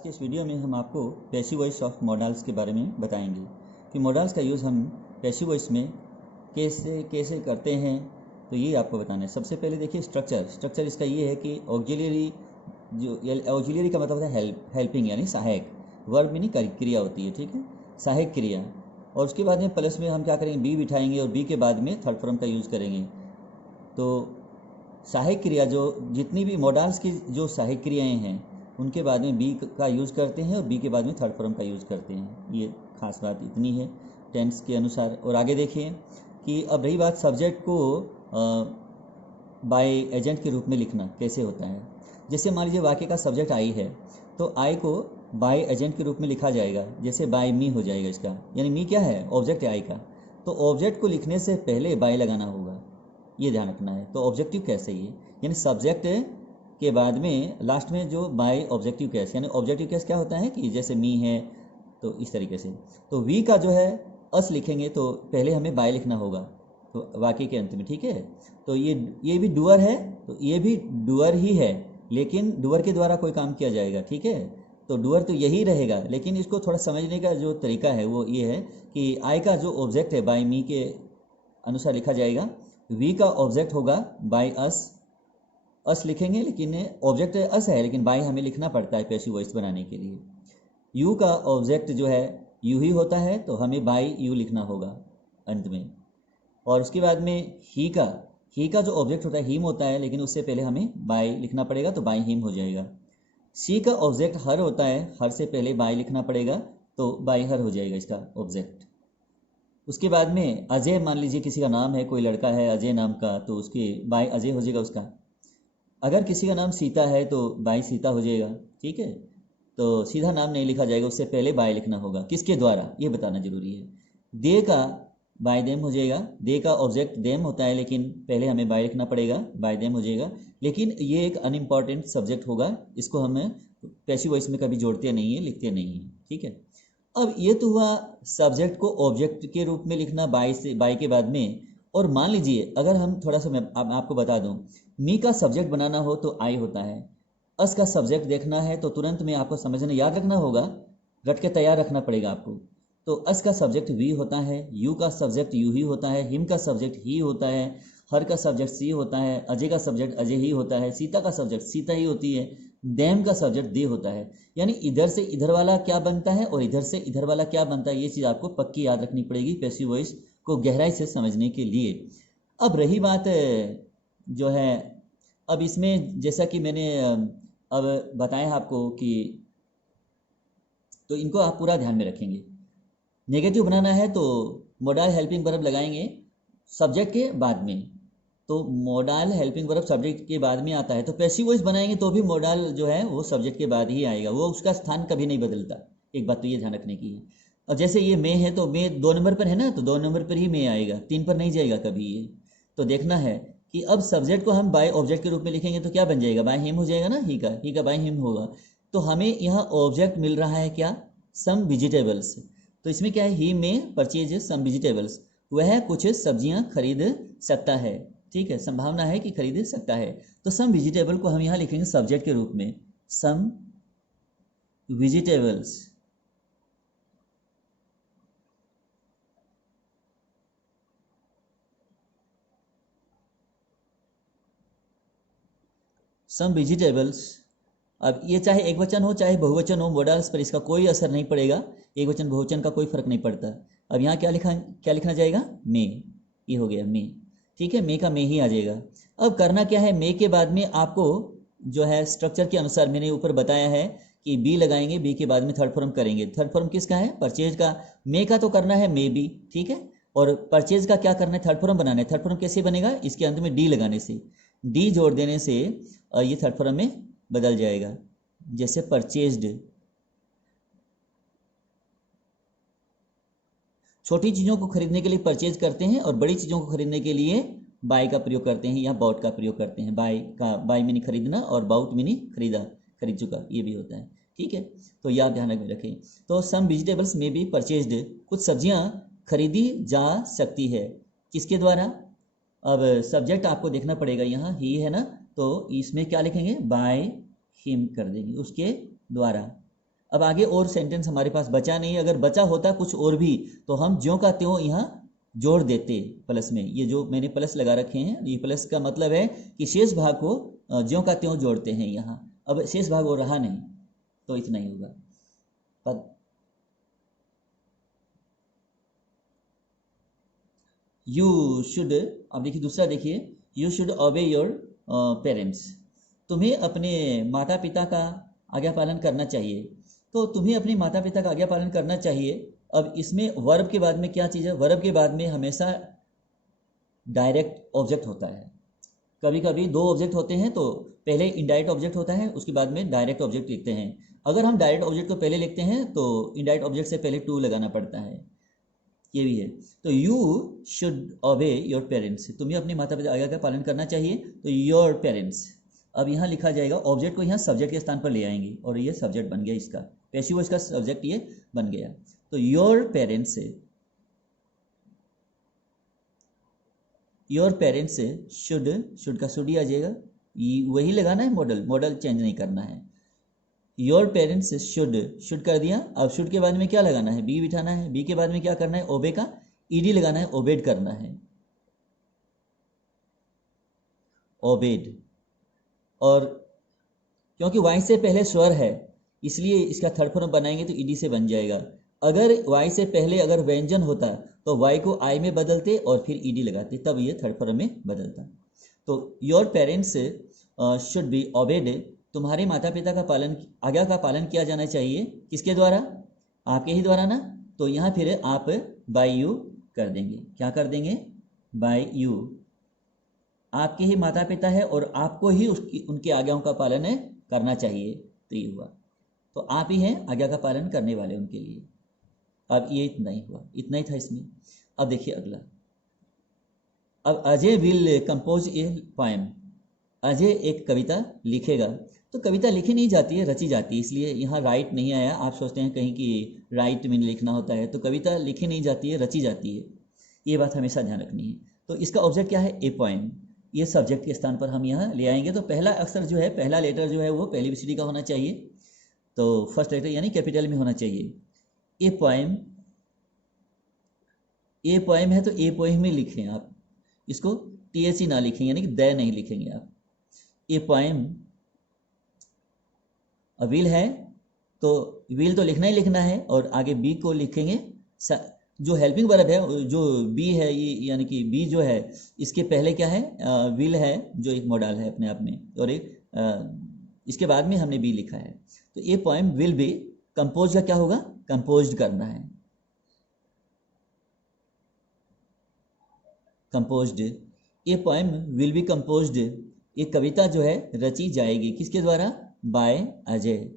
आज के इस वीडियो में हम आपको पैसिव वॉइस ऑफ मॉडल्स के बारे में बताएंगे कि मॉडल्स का यूज़ हम पैसिव वॉइस में कैसे कैसे करते हैं। तो ये आपको बताना है। सबसे पहले देखिए स्ट्रक्चर इसका ये है कि ऑक्सिलरी, जो ऑक्सिलरी का मतलब होता है हेल्पिंग यानी सहायक। वर्ब मीनिंग क्रिया होती है, ठीक है, सहायक क्रिया। और उसके बाद में प्लस में हम क्या करेंगे, बी बिठाएंगे और बी के बाद में थर्ड फॉर्म का यूज़ करेंगे। तो सहायक क्रिया, जो जितनी भी मॉडल्स की जो सहायक क्रियाएँ हैं उनके बाद में बी का यूज़ करते हैं और बी के बाद में थर्ड फॉर्म का यूज़ करते हैं। ये खास बात इतनी है टेंस के अनुसार। और आगे देखिए कि अब रही बात सब्जेक्ट को बाय एजेंट के रूप में लिखना कैसे होता है। जैसे मान लीजिए वाक्य का सब्जेक्ट आई है तो आई को बाय एजेंट के रूप में लिखा जाएगा, जैसे बाय मी हो जाएगा इसका, यानी मी क्या है, ऑब्जेक्ट है आई का। तो ऑब्जेक्ट को लिखने से पहले बाय लगाना होगा, ये ध्यान रखना है। तो ऑब्जेक्टिव कैसे ये, यानी सब्जेक्ट के बाद में लास्ट में जो बाय ऑब्जेक्टिव केस, यानी ऑब्जेक्टिव केस क्या होता है कि जैसे मी है तो इस तरीके से। तो वी का जो है अस लिखेंगे तो पहले हमें बाय लिखना होगा तो वाक्य के अंत में, ठीक है। तो ये भी डूअर है, तो ये भी डूअर ही है, लेकिन डूअर के द्वारा कोई काम किया जाएगा, ठीक है। तो डूअर तो यही रहेगा, लेकिन इसको थोड़ा समझने का जो तरीका है वो ये है कि आई का जो ऑब्जेक्ट है बाय मी के अनुसार लिखा जाएगा। वी का ऑब्जेक्ट होगा बाय अस लिखेंगे, लेकिन ऑब्जेक्ट अस है लेकिन बाय हमें लिखना पड़ता है पैसिव वॉइस बनाने के लिए। यू का ऑब्जेक्ट जो है यू ही होता है तो हमें बाय यू लिखना होगा अंत में। और उसके बाद में ही का जो ऑब्जेक्ट होता है हिम होता है, लेकिन उससे पहले हमें बाय लिखना पड़ेगा तो बाय हिम हो जाएगा। सी का ऑब्जेक्ट हर होता है, हर से पहले बाय लिखना पड़ेगा तो बाय हर हो जाएगा इसका ऑब्जेक्ट। उसके बाद में अजय, मान लीजिए किसी का नाम है, कोई लड़का है अजय नाम का, तो उसके बाय अजय हो जाएगा उसका। अगर किसी का नाम सीता है तो बाय सीता हो जाएगा, ठीक है। तो सीधा नाम नहीं लिखा जाएगा, उससे पहले बाय लिखना होगा, किसके द्वारा ये बताना जरूरी है। दे का बाय देम हो जाएगा, दे का ऑब्जेक्ट देम होता है लेकिन पहले हमें बाय लिखना पड़ेगा, बाय देम हो जाएगा। लेकिन ये एक अनइम्पॉर्टेंट सब्जेक्ट होगा, इसको हम पैसिव वॉइस में कभी जोड़ते नहीं है, लिखते नहीं है, ठीक है। अब ये तो हुआ सब्जेक्ट को ऑब्जेक्ट के रूप में लिखना बाय के बाद में। और मान लीजिए अगर हम थोड़ा सा मैं आपको बता दूं, मी का सब्जेक्ट बनाना हो तो आई होता है, अस का सब्जेक्ट देखना है तो तुरंत में आपको समझना याद रखना होगा, रट के तैयार रखना पड़ेगा आपको। तो अस का सब्जेक्ट वी होता है, यू का सब्जेक्ट यू ही होता है, हिम का सब्जेक्ट ही होता है, हर का सब्जेक्ट सी होता है, अजय का सब्जेक्ट अजय ही होता है, सीता का सब्जेक्ट सीता ही होती है, देम का सब्जेक्ट दे होता है। यानी इधर से इधर वाला क्या बनता है और इधर से इधर वाला क्या बनता है, ये चीज़ आपको पक्की याद रखनी पड़ेगी पैसिव वॉइस को गहराई से समझने के लिए। अब रही बात जो है, अब इसमें जैसा कि मैंने अब बताया आपको कि, तो इनको आप पूरा ध्यान में रखेंगे। नेगेटिव बनाना है तो मोडाल हेल्पिंग वर्ब लगाएंगे सब्जेक्ट के बाद में, तो मोडाल हेल्पिंग वर्ब सब्जेक्ट के बाद में आता है। तो पैसिव वॉइस बनाएंगे तो भी मोडाल जो है वो सब्जेक्ट के बाद ही आएगा, वो उसका स्थान कभी नहीं बदलता। एक बात तो ये ध्यान रखने की है। और जैसे ये मे है तो मे 2 नंबर पर है ना, तो 2 नंबर पर ही मे आएगा, 3 पर नहीं जाएगा कभी ये। तो देखना है कि अब सब्जेक्ट को हम बाय ऑब्जेक्ट के रूप में लिखेंगे तो क्या बन जाएगा, बाय हिम हो जाएगा ना, ही का बाय हिम होगा। तो हमें यहाँ ऑब्जेक्ट मिल रहा है क्या, सम वेजिटेबल्स। तो इसमें क्या है, ही में परचेज सम वेजिटेबल्स, वह कुछ सब्जियां खरीद सकता है, ठीक है, संभावना है कि खरीद सकता है। तो सम वेजिटेबल को हम यहाँ लिखेंगे सब्जेक्ट के रूप में, सम वेजिटेबल्स। सम वेजिटेबल्स। अब ये चाहे एक वचन हो चाहे बहुवचन हो, मॉडल्स पर इसका कोई असर नहीं पड़ेगा, एक वचन बहुवचन का कोई फर्क नहीं पड़ता। अब यहाँ क्या लिखना जाएगा, मे, ये हो गया मे, ठीक है, मे का मे ही आ जाएगा। अब करना क्या है, मे के बाद में आपको जो है स्ट्रक्चर के अनुसार मैंने ऊपर बताया है कि बी लगाएंगे, बी के बाद में थर्ड फॉर्म करेंगे। थर्ड फॉर्म किसका है, परचेज का। मे का तो करना है मे बी, ठीक है, और परचेज का क्या करना है, थर्ड फॉर्म बनाना है। थर्ड फॉर्म कैसे बनेगा, इसके अंत में डी लगाने से, डी जोड़ देने से ये थर्ड फॉर्म में बदल जाएगा, जैसे परचेज्ड। छोटी चीज़ों को खरीदने के लिए परचेज करते हैं और बड़ी चीज़ों को खरीदने के लिए बाय का प्रयोग करते हैं या बाउट का प्रयोग करते हैं। बाय मीनी खरीदना और बाउट मीनी खरीद चुका, ये भी होता है, ठीक है। तो ये आप ध्यान में रखें। तो सम वेजिटेबल्स में बी परचेज्ड, कुछ सब्जियां खरीदी जा सकती है, किसके द्वारा। अब सब्जेक्ट आपको देखना पड़ेगा, यहाँ ही है ना, तो इसमें क्या लिखेंगे, बाय हिम कर देंगे, उसके द्वारा। अब आगे और सेंटेंस हमारे पास बचा नहीं, अगर बचा होता कुछ और भी तो हम ज्यों का त्यों यहाँ जोड़ देते प्लस में। ये जो मैंने प्लस लगा रखे हैं, ये प्लस का मतलब है कि शेष भाग को ज्यों का त्यों जोड़ते हैं यहाँ। अब शेष भाग वो रहा नहीं तो इतना ही होगा। पर यू शुड, अब देखिए दूसरा देखिए, यू शुड ओबे योर पेरेंट्स। तुम्हें अपने माता पिता का आज्ञा पालन करना चाहिए। तो तुम्हें अपने माता पिता का आज्ञा पालन करना चाहिए। अब इसमें वर्ब के बाद में क्या चीज़ है, वर्ब के बाद में हमेशा डायरेक्ट ऑब्जेक्ट होता है। कभी कभी दो ऑब्जेक्ट होते हैं तो पहले इनडायरेक्ट ऑब्जेक्ट होता है, उसके बाद में डायरेक्ट ऑब्जेक्ट लिखते हैं। अगर हम डायरेक्ट ऑब्जेक्ट को पहले लिखते हैं तो इनडायरेक्ट ऑब्जेक्ट से पहले टू लगाना पड़ता है, ये भी है। तो यू शुड ओबे योर पेरेंट्स, तुम्हें अपने माता पिता आज्ञा का पालन करना चाहिए। तो योर पेरेंट्स, अब यहाँ लिखा जाएगा, ऑब्जेक्ट को यहाँ सब्जेक्ट के स्थान पर ले आएंगे और ये सब्जेक्ट बन गया इसका, पैसिव इसका सब्जेक्ट ये बन गया। तो your parents, your parents should का शुड ही आ जाएगा, वही लगाना है, मॉडल चेंज नहीं करना है। योर पेरेंट्स शुड कर दिया। अब शुड के बाद में क्या लगाना है, बी बिठाना है। बी के बाद में क्या करना है, ओबे का ईडी लगाना है, ओबेड करना है, ओबेड। और क्योंकि वाई से पहले स्वर है इसलिए इसका थर्ड फॉर्म बनाएंगे तो ईडी से बन जाएगा। अगर वाई से पहले अगर व्यंजन होता तो वाई को आई में बदलते और फिर ईडी लगाते, तब ये थर्ड फॉर्म में बदलता। तो your parents should be obeyed, तुम्हारे माता पिता का पालन, आज्ञा का पालन किया जाना चाहिए। किसके द्वारा, आपके ही द्वारा ना। तो यहाँ फिर आप बाय यू कर देंगे, क्या कर देंगे, बाय यू। आपके ही माता पिता है और आपको ही उनकी आज्ञाओं का पालन करना चाहिए, तो ये हुआ। तो आप ही हैं आज्ञा का पालन करने वाले उनके लिए। अब ये इतना ही हुआ, इतना ही था इसमें। अब देखिए अगला, अब Ajay will compose a poem, Ajay एक कविता लिखेगा। तो कविता लिखी नहीं जाती है, रची जाती है, इसलिए यहाँ राइट नहीं आया। आप सोचते हैं कहीं कि राइट में लिखना होता है, तो कविता लिखी नहीं जाती है, रची जाती है, ये बात हमेशा ध्यान रखनी है। तो इसका ऑब्जेक्ट क्या है, ए पोएम, ये सब्जेक्ट के स्थान पर हम यहाँ ले आएंगे। तो पहला अक्षर जो है, पहला लेटर जो है वो पहली BCD का होना चाहिए, तो फर्स्ट लेटर यानी कैपिटल में होना चाहिए। ए पोएम, ए पोएम है तो ए पोएम में लिखें आप, इसको TH ना लिखें, यानी कि द नहीं लिखेंगे आप। ए पोएम, विल है तो विल तो लिखना ही लिखना है, और आगे बी को लिखेंगे। जो हेल्पिंग वर्ब है, जो बी है, ये यानी कि बी जो है इसके पहले क्या है, विल है जो एक मॉडल है अपने आप में, और एक इसके बाद में हमने बी लिखा है। तो ये पोएम विल बी कंपोज का क्या होगा, कंपोज्ड करना है, कंपोज्ड। ये पोएम विल बी कंपोज्ड, ये कविता जो है रची जाएगी, किसके द्वारा, बाय अजय।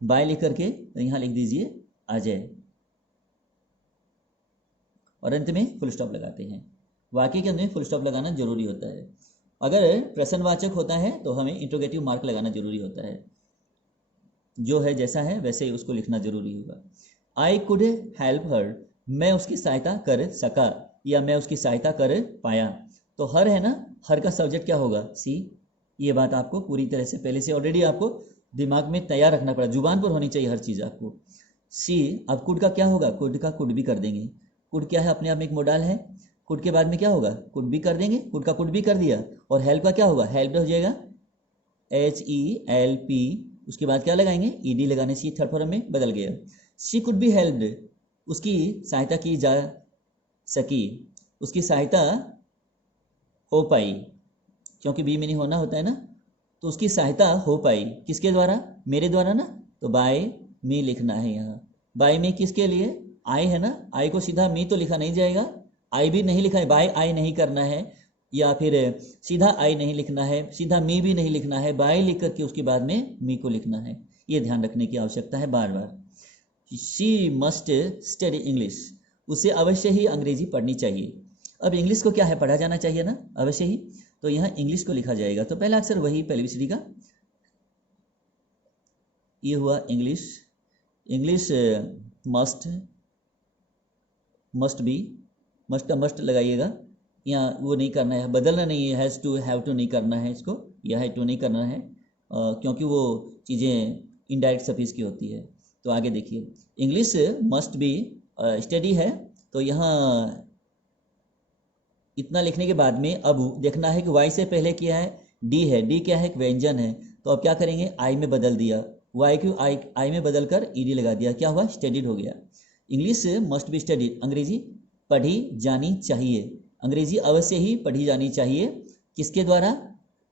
बाय लिख करके यहाँ लिख दीजिए अजय, और अंत में फुल स्टॉप लगाते हैं। वाक्य के अंत में फुल स्टॉप लगाना जरूरी होता है। अगर प्रश्नवाचक होता है तो हमें इंट्रोगेटिव मार्क लगाना जरूरी होता है, जो है जैसा है वैसे ही उसको लिखना जरूरी होगा। आई कुड हेल्प हर, मैं उसकी सहायता कर सका या मैं उसकी सहायता कर पाया। तो हर है ना, हर का सब्जेक्ट क्या होगा, सी। ये बात आपको पूरी तरह से पहले से ऑलरेडी आपको दिमाग में तैयार रखना पड़ा, जुबान पर होनी चाहिए हर चीज़ आपको। सी, अब कुड का क्या होगा, कुड का कुड भी कर देंगे। कुड क्या है, अपने आप में एक मॉडल है। कुड के बाद में क्या होगा, कुड भी कर देंगे, कुड का कुड भी कर दिया। और हेल्प का क्या होगा, हेल्प हो जाएगा HELP, उसके बाद क्या लगाएंगे, ED लगाने से थर्ड फॉर्म में बदल गया। शी कुड बी हेल्प्ड, उसकी सहायता की जा सकी, उसकी सहायता हो पाई, क्योंकि बी में नहीं होना होता है ना, तो उसकी सहायता हो पाई, किसके द्वारा, मेरे द्वारा ना। तो बाय मी लिखना है यहाँ। बाय मी किसके लिए, आई है ना, आई को सीधा मी तो लिखा नहीं जाएगा, आई भी नहीं लिखा है, बाय आई नहीं करना है, या फिर सीधा आई नहीं लिखना है, सीधा मी भी नहीं लिखना है, बाय लिख करके उसके बाद में मी को लिखना है। ये ध्यान रखने की आवश्यकता है बार बार। शी मस्ट स्टडी इंग्लिश, उसे अवश्य ही अंग्रेजी पढ़नी चाहिए। अब इंग्लिश को क्या है, पढ़ा जाना चाहिए ना, अवश्य ही। तो यहाँ इंग्लिश को लिखा जाएगा, तो पहला अक्षर वही पहली BCD का, ये हुआ English. English must be, must का मस्ट लगाइएगा, यहाँ वो नहीं करना है, बदलना नहीं है, हैज़ टू हैव टू नहीं करना है इसको, या है टू नहीं करना है, क्योंकि वो चीज़ें इनडायरेक्ट सफिक्स की होती है। तो आगे देखिए, इंग्लिश मस्ट बी स्टडी है, तो यहाँ इतना लिखने के बाद में अब देखना है कि वाई से पहले क्या है, डी है, डी क्या है, एक व्यंजन है, तो अब क्या करेंगे, आई में बदल दिया, वाई को आई में बदल कर ईडी लगा दिया, क्या हुआ, स्टडीड हो गया। इंग्लिश मस्ट बी स्टडीड, अंग्रेजी पढ़ी जानी चाहिए, अंग्रेजी अवश्य ही पढ़ी जानी चाहिए, किसके द्वारा,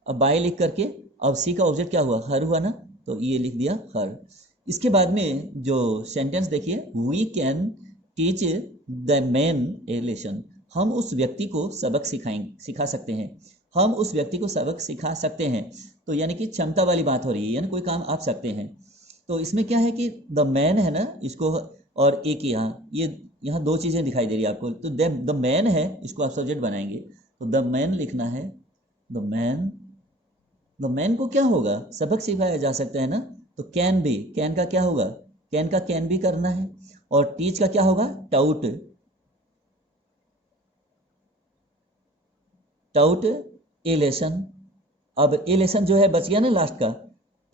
अब बाय लिख करके, अब सी का ऑब्जेक्ट क्या हुआ, हर हुआ ना, तो ये लिख दिया हर। इसके बाद में जो सेंटेंस देखिए, we can teach the man a lesson, हम उस व्यक्ति को सबक सिखा सकते हैं, हम उस व्यक्ति को सबक सिखा सकते हैं, तो यानी कि क्षमता वाली बात हो रही है, यानी कोई काम आप सकते हैं। तो इसमें क्या है कि द मैन है ना, इसको और एक यहाँ दो चीज़ें दिखाई दे रही है आपको, तो द मैन है, इसको आप सब्जेक्ट बनाएंगे, तो द मैन लिखना है, द मैन को क्या होगा, सबक सिखाया जा सकता है ना, तो कैन बी, कैन का क्या होगा, कैन का कैन भी करना है, और टीच का क्या होगा, टाउट, टाउट ए लेसन। अब ए लेसन जो है बच गया ना लास्ट का,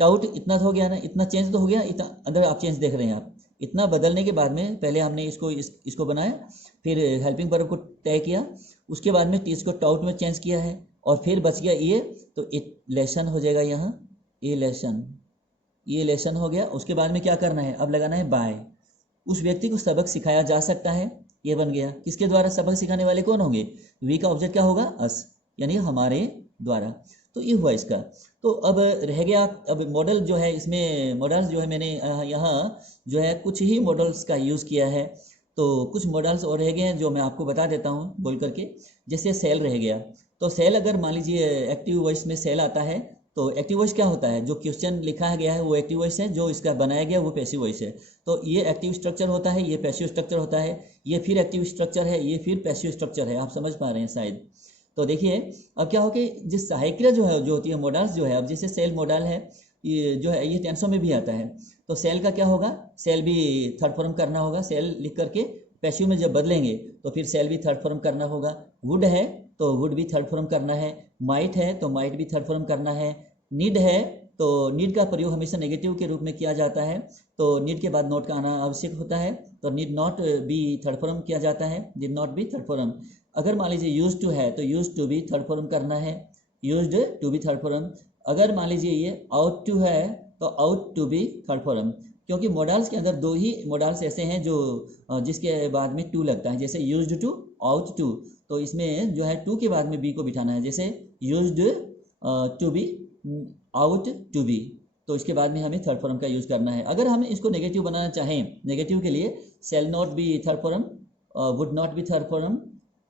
टाउट इतना तो हो गया ना, इतना चेंज तो हो गया, इतना अंदर आप चेंज देख रहे हैं आप, इतना बदलने के बाद में पहले हमने इसको बनाया, फिर हेल्पिंग वर्ब को तय किया, उसके बाद में टीच को टाउट में चेंज किया है, और फिर बच गया ये, तो इट लेसन हो जाएगा यहाँ, ए लेसन, ये लेसन हो गया। उसके बाद में क्या करना है, अब लगाना है बाय, उस व्यक्ति को सबक सिखाया जा सकता है, ये बन गया, किसके द्वारा, सबक सिखाने वाले कौन होंगे, वी का ऑब्जेक्ट क्या होगा, अस, यानी हमारे द्वारा, तो ये हुआ इसका। तो अब रह गया, अब मॉडल जो है, इसमें मॉडल्स जो है मैंने यहाँ जो है कुछ ही मॉडल्स का यूज़ किया है, तो कुछ मॉडल्स और रह गए हैं जो मैं आपको बता देता हूँ बोल करके। जैसे सेल रह गया, तो सेल अगर मान लीजिए एक्टिव वॉइस में सेल आता है, तो एक्टिव वॉइस क्या होता है, जो क्वेश्चन लिखा गया है वो एक्टिव वॉइस है, जो इसका बनाया गया वो पैसिव वॉइस है, तो ये एक्टिव स्ट्रक्चर होता है, ये पैसिव स्ट्रक्चर होता है, ये फिर एक्टिव स्ट्रक्चर है, ये फिर पैसिव स्ट्रक्चर है, आप समझ पा रहे हैं शायद। तो देखिए अब क्या हो कि जिस सहायक क्रिया जो है, जो होती है मॉडल्स जो है, अब जैसे सेल मॉडल है, ये जो है ये टेंसों में भी आता है, तो सेल का क्या होगा, सेल भी थर्ड फॉर्म करना होगा, सेल लिख करके पैसिव में जब बदलेंगे तो फिर सेल भी थर्ड फॉर्म करना होगा, वुड है तो वुड भी थर्ड फॉर्म करना है, माइट है तो माइट भी थर्ड फॉर्म करना है, नीड है तो नीड का प्रयोग हमेशा नेगेटिव के रूप में किया जाता है, तो नीड के बाद नॉट का आना आवश्यक होता है, तो need not be third form किया जाता है, need not be third form. अगर मान लीजिए यूज टू है तो use to be third form करना है, used to be third form. अगर मान लीजिए ये आउट टू है तो ought to be third form, क्योंकि मॉडल्स के अंदर दो ही मॉडल्स ऐसे हैं जो जिसके बाद में टू लगता है, जैसे यूज्ड टू, आउट टू, तो इसमें जो है टू के बाद में बी को बिठाना है, जैसे used to be, ought to be, तो इसके बाद में हमें थर्ड फॉर्म का यूज़ करना है। अगर हम इसको नेगेटिव बनाना चाहें, नेगेटिव के लिए shall not be third form, would not be third form,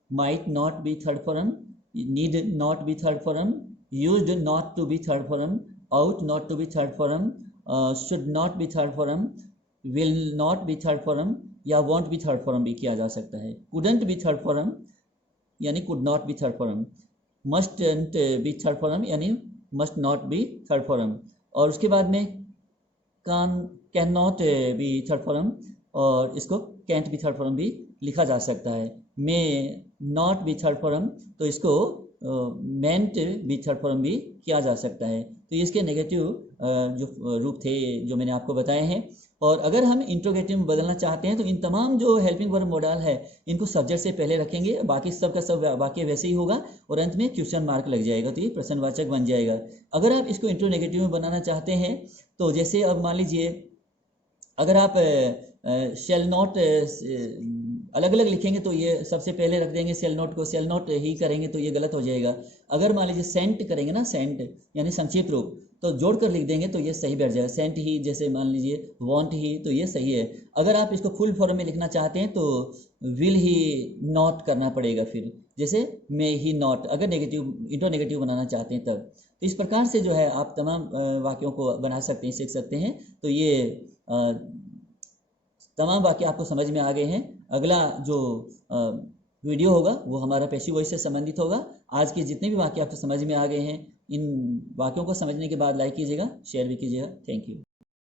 might not be third form, need not be third form, used not to be third form, ought not to be third form, should not be third form, will not be third form, या won't be third form भी किया जा सकता है। Couldn't be third form यानी could not be third form, mustn't be third form यानी must not be third form, और उसके बाद में can not be third form, और इसको कैंट बी थर्ड फॉर्म भी लिखा जा सकता है। May not be third form, तो इसको मेंट बी थर्ड फॉर्म भी किया जा सकता है। तो इसके नेगेटिव जो रूप थे जो मैंने आपको बताए हैं। और अगर हम इंट्रोगेटिव में बदलना चाहते हैं तो इन तमाम जो हेल्पिंग वर्ब मॉडल है इनको सब्जेक्ट से पहले रखेंगे, बाकी सब का सब वाक्य वैसे ही होगा और अंत में क्वेश्चन मार्क लग जाएगा, तो ये प्रश्नवाचक बन जाएगा। अगर आप इसको इंट्रोनेगेटिव में बनाना चाहते हैं तो जैसे अब मान लीजिए अगर आप शेल नॉट अलग अलग लिखेंगे तो ये सबसे पहले रख देंगे सेल नोट को, सेल नोट ही करेंगे तो ये गलत हो जाएगा। अगर मान लीजिए सेंट करेंगे ना, सेंट यानी संक्षिप्त रूप, तो जोड़ कर लिख देंगे तो ये सही बैठ जाएगा। सेंट ही, जैसे मान लीजिए वांट ही, तो ये सही है। अगर आप इसको फुल फॉर्म में लिखना चाहते हैं तो विल ही नॉट करना पड़ेगा, फिर जैसे मे ही नॉट, अगर नेगेटिव इंट्रो नेगेटिव बनाना चाहते हैं तब। तो इस प्रकार से जो है आप तमाम वाक्यों को बना सकते हैं, सीख सकते हैं। तो ये तमाम वाक्य आपको समझ में आ गए हैं। अगला जो वीडियो होगा वो हमारा पैसिव वॉइस से संबंधित होगा। आज के जितने भी वाक्य आपको समझ में आ गए हैं, इन वाक्यों को समझने के बाद लाइक कीजिएगा, शेयर भी कीजिएगा। Thank you.